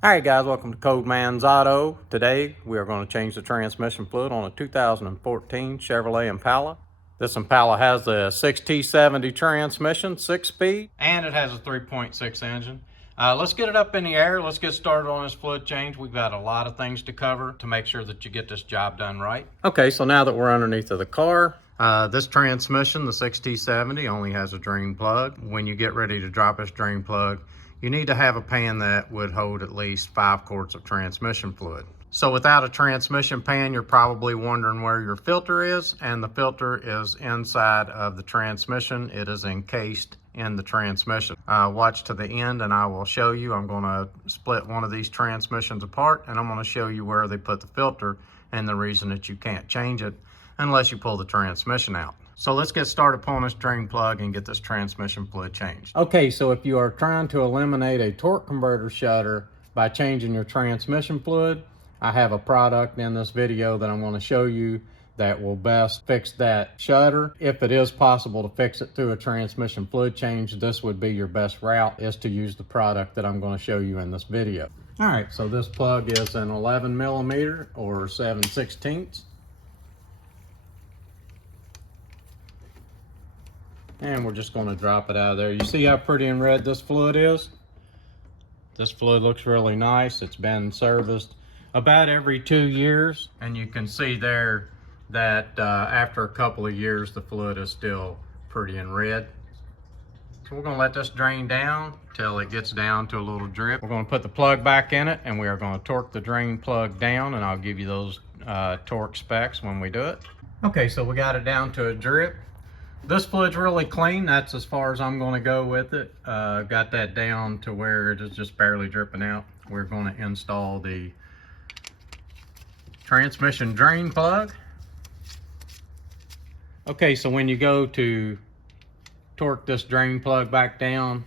All right, guys, welcome to Code Man's Auto. Today, we are going to change the transmission fluid on a 2014 Chevrolet Impala. This Impala has a 6T70 transmission, 6-speed, and it has a 3.6 engine. Let's get it up in the air. Let's get started on this fluid change. We've got a lot of things to cover to make sure that you get this job done right. Okay, so now that we're underneath of the car, this transmission, the 6T70, only has a drain plug. When you get ready to drop this drain plug, you need to have a pan that would hold at least 5 quarts of transmission fluid. So without a transmission pan, you're probably wondering where your filter is, and the filter is inside of the transmission. It is encased in the transmission. Watch to the end and I will show you. I'm going to split one of these transmissions apart and I'm going to show you where they put the filter and the reason that you can't change it unless you pull the transmission out. So let's get started pulling this drain plug and get this transmission fluid changed. Okay, so if you are trying to eliminate a torque converter shutter by changing your transmission fluid, I have a product in this video that I'm going to show you that will best fix that shutter. If it is possible to fix it through a transmission fluid change, this would be your best route, is to use the product that I'm going to show you in this video. All right, so this plug is an 11 millimeter or 7/16. And we're just going to drop it out of there. You see how pretty and red this fluid is? This fluid looks really nice. It's been serviced about every 2 years. And you can see there that after a couple of years, the fluid is still pretty and red. So we're going to let this drain down till it gets down to a little drip. We're going to put the plug back in it and we are going to torque the drain plug down, and I'll give you those torque specs when we do it. Okay, so we got it down to a drip. This fluid's really clean. That's as far as I'm going to go with it. Got that down to where it is just barely dripping out. We're going to install the transmission drain plug. Okay, so when you go to torque this drain plug back down,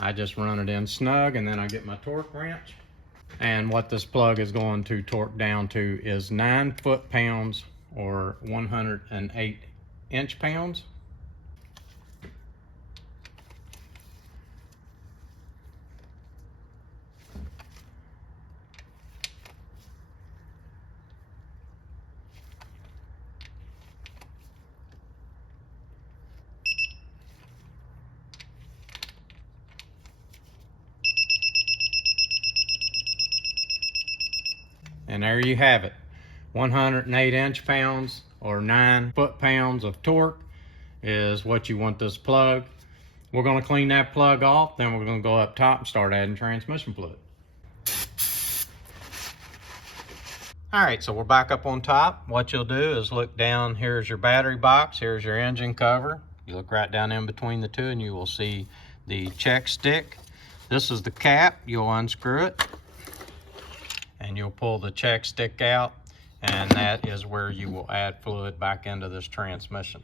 I just run it in snug and then I get my torque wrench. And what this plug is going to torque down to is 9 foot-pounds or 108 inch-pounds. And there you have it. 108 inch-pounds or 9 foot-pounds of torque is what you want this plug. We're going to clean that plug off, then we're going to go up top and start adding transmission fluid. All right, so we're back up on top. What you'll do is look down. Here's your battery box, here's your engine cover. You look right down in between the two and you will see the check stick. This is the cap. You'll unscrew it and you'll pull the check stick out, and that is where you will add fluid back into this transmission.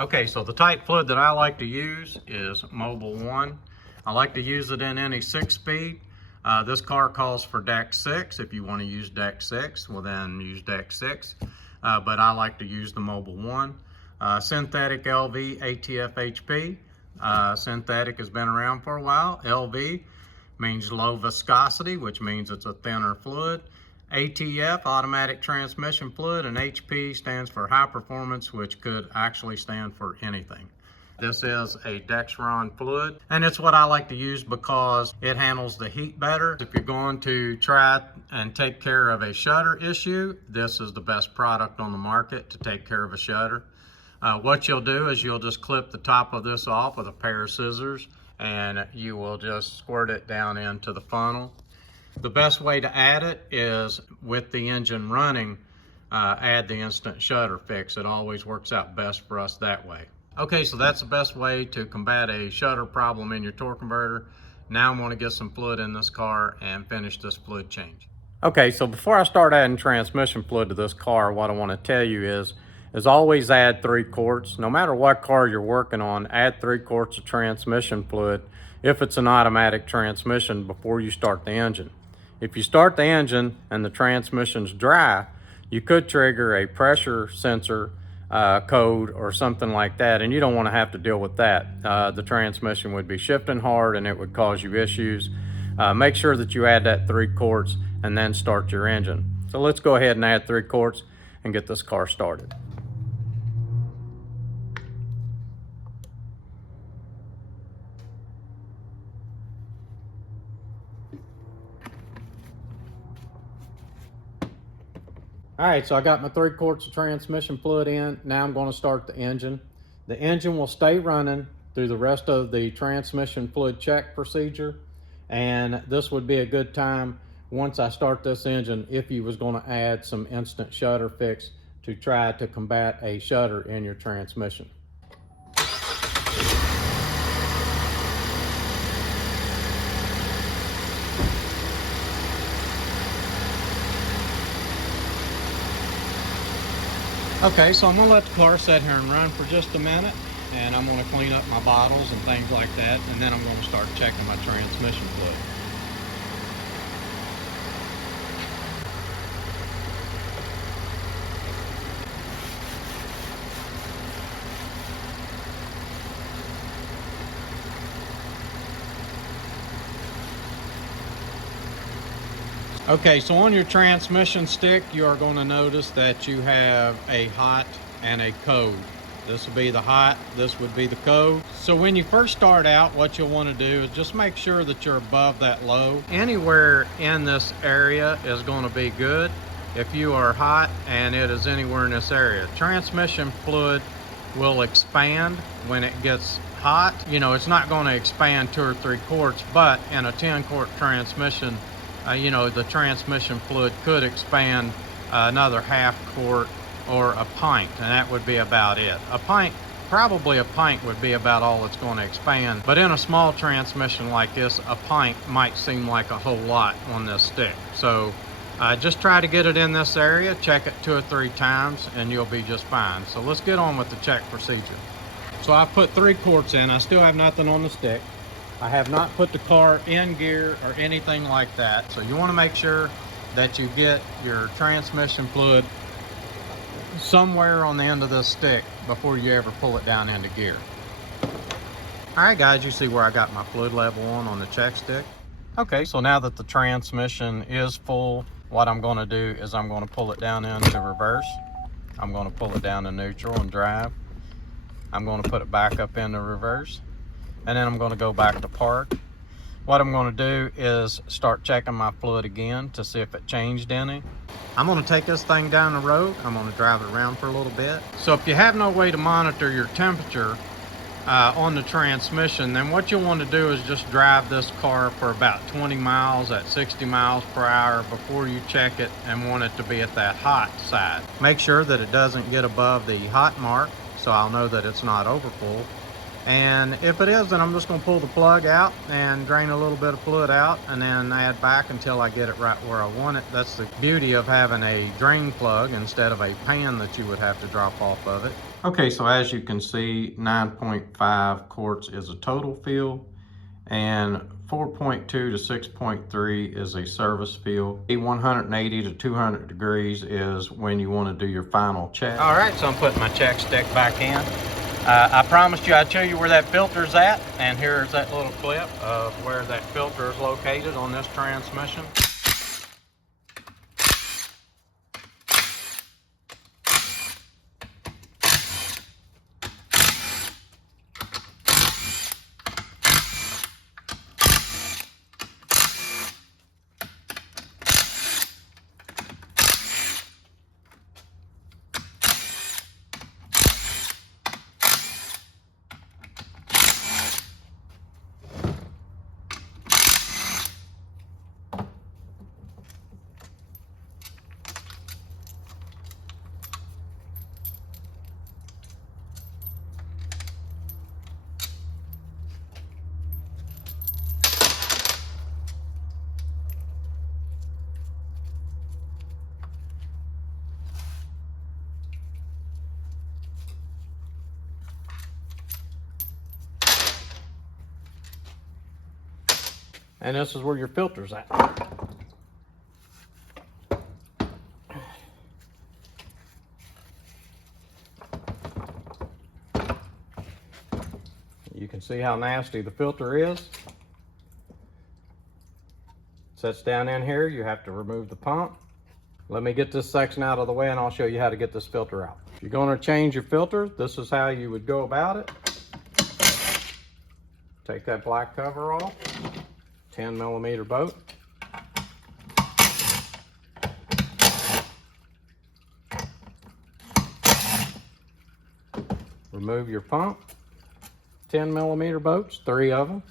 Okay, so the type fluid that I like to use is Mobil 1. I like to use it in any 6-speed. This car calls for deck 6. If you want to use deck 6, well then use deck 6. But I like to use the Mobil 1. Synthetic LV ATF HP. Synthetic has been around for a while. LV means low viscosity, which means it's a thinner fluid. ATF, automatic transmission fluid, and HP stands for high performance, which could actually stand for anything. This is a Dexron fluid, and it's what I like to use because it handles the heat better. If you're going to try and take care of a shutter issue, this is the best product on the market to take care of a shutter. What you'll do is you'll just clip the top of this off with a pair of scissors, and you will just squirt it down into the funnel. The best way to add it is with the engine running, add the instant shutter fix. It always works out best for us that way. Okay, so that's the best way to combat a shutter problem in your torque converter. Now I'm going to get some fluid in this car and finish this fluid change. Okay, so before I start adding transmission fluid to this car, what I want to tell you is always add 3 quarts. No matter what car you're working on, add 3 quarts of transmission fluid if it's an automatic transmission before you start the engine. If you start the engine and the transmission's dry, you could trigger a pressure sensor code or something like that, and you don't want to have to deal with that. The transmission would be shifting hard and it would cause you issues. Make sure that you add that 3 quarts and then start your engine. So let's go ahead and add 3 quarts and get this car started. All right, so I got my 3 quarts of transmission fluid in. Now I'm going to start the engine. The engine will stay running through the rest of the transmission fluid check procedure. And this would be a good time once I start this engine if you was going to add some instant shutter fix to try to combat a shudder in your transmission. Okay, so I'm going to let the car sit here and run for just a minute, and I'm going to clean up my bottles and things like that, and then I'm going to start checking my transmission fluid. Okay, so on your transmission stick, you are going to notice that you have a hot and a cold. This will be the hot, this would be the cold. So when you first start out, what you'll want to do is just make sure that you're above that low. Anywhere in this area is going to be good if you are hot and it is anywhere in this area. Transmission fluid will expand when it gets hot. You know, it's not going to expand 2 or 3 quarts, but in a 10-quart transmission, you know, the transmission fluid could expand another half quart or a pint, and that would be about it. Probably a pint would be about all it's going to expand, but in a small transmission like this, a pint might seem like a whole lot on this stick. So just try to get it in this area, check it 2 or 3 times, and you'll be just fine. So let's get on with the check procedure. So I've put 3 quarts in. I still have nothing on the stick. I have not put the car in gear or anything like that. So you want to make sure that you get your transmission fluid somewhere on the end of this stick before you ever pull it down into gear. All right, guys, you see where I got my fluid level on the check stick? Okay, so now that the transmission is full, what I'm going to do is I'm going to pull it down into reverse. I'm going to pull it down to neutral and drive. I'm going to put it back up into reverse. And then I'm going to go back to park. What I'm going to do is start checking my fluid again to see if it changed any. I'm going to take this thing down the road. I'm going to drive it around for a little bit. So if you have no way to monitor your temperature on the transmission, then what you'll want to do is just drive this car for about 20 miles at 60 miles per hour before you check it and want it to be at that hot side. Make sure that it doesn't get above the hot mark, so I'll know that it's not overfull. And if it is, then I'm just going to pull the plug out and drain a little bit of fluid out and then add back until I get it right where I want it. That's the beauty of having a drain plug instead of a pan that you would have to drop off of it. Okay, so as you can see, 9.5 quarts is a total fill, and 4.2 to 6.3 is a service fill. 180 to 200 degrees is when you want to do your final check. All right, so I'm putting my check stick back in. I promised you I'd show you where that filter's at, and here's that little clip of where that filter is located on this transmission. And this is where your filter's at. You can see how nasty the filter is. Sets down in here, you have to remove the pump. Let me get this section out of the way and I'll show you how to get this filter out. If you're going to change your filter, this is how you would go about it. Take that black cover off, 10mm boat. Remove your pump, 10mm boats, 3 of them.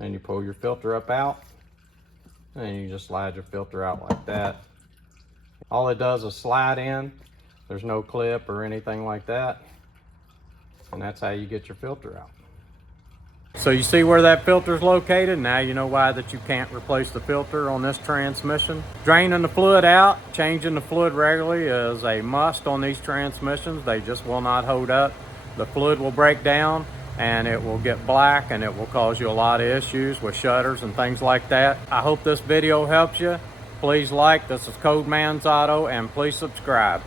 Then you pull your filter up out, and you just slide your filter out like that. All it does is slide in. There's no clip or anything like that. And that's how you get your filter out. So you see where that filter is located? Now you know why that you can't replace the filter on this transmission. Draining the fluid out, changing the fluid regularly is a must on these transmissions. They just will not hold up. The fluid will break down and it will get black and it will cause you a lot of issues with shutters and things like that. I hope this video helps you. Please like. This is Codeman's Auto, and please subscribe.